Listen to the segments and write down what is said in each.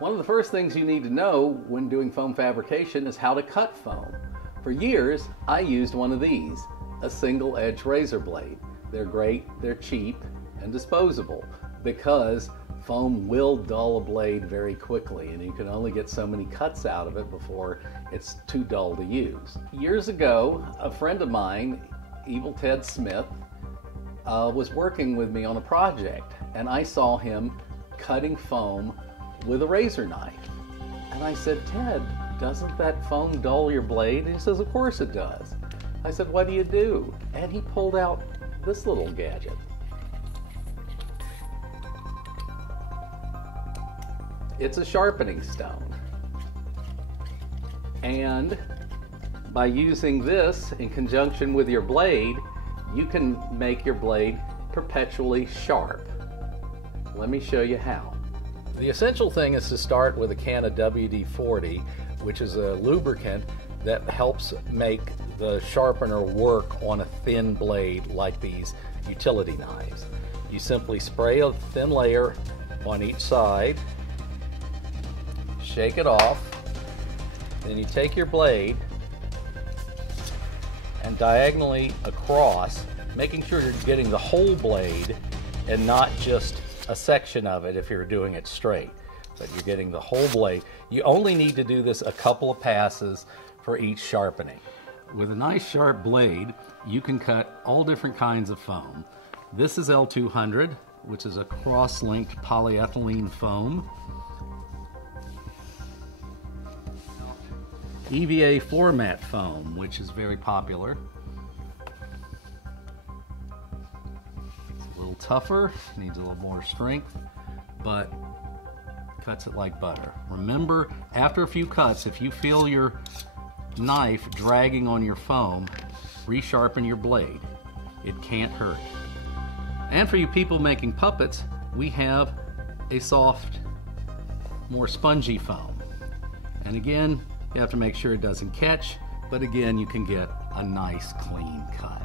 One of the first things you need to know when doing foam fabrication is how to cut foam. For years, I used one of these, a single edge razor blade. They're great, they're cheap, and disposable because foam will dull a blade very quickly, and you can only get so many cuts out of it before it's too dull to use. Years ago, a friend of mine, Evil Ted Smith, was working with me on a project, and I saw him cutting foam with a razor knife. And I said, "Ted, doesn't that foam dull your blade?" And he says, "Of course it does." I said, "What do you do?" And he pulled out this little gadget. It's a sharpening stone. And by using this in conjunction with your blade, you can make your blade perpetually sharp. Let me show you how. The essential thing is to start with a can of WD-40, which is a lubricant that helps make the sharpener work on a thin blade like these utility knives. You simply spray a thin layer on each side, shake it off, then you take your blade and diagonally across, making sure you're getting the whole blade and not just a section of it if you're doing it straight, but you're getting the whole blade. You only need to do this a couple of passes for each sharpening. With a nice sharp blade, you can cut all different kinds of foam. This is L200, which is a cross-linked polyethylene foam. EVA format foam, which is very popular. It's a little tougher, needs a little more strength, but cuts it like butter. Remember, after a few cuts, if you feel your knife dragging on your foam, resharpen your blade. It can't hurt. And for you people making puppets, we have a soft, more spongy foam. And again, you have to make sure it doesn't catch, but again, you can get a nice clean cut.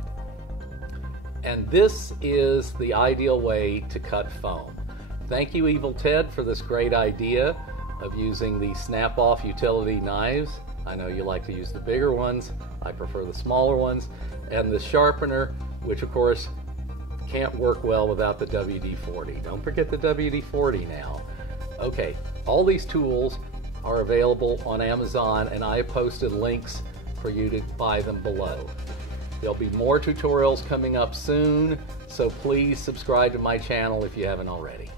And this is the ideal way to cut foam. Thank you, Evil Ted, for this great idea of using the snap-off utility knives. I know you like to use the bigger ones. I prefer the smaller ones. And the sharpener, which of course can't work well without the WD-40. Don't forget the WD-40 now. Okay, all these tools are available on Amazon, and I have posted links for you to buy them below. There'll be more tutorials coming up soon, so please subscribe to my channel if you haven't already.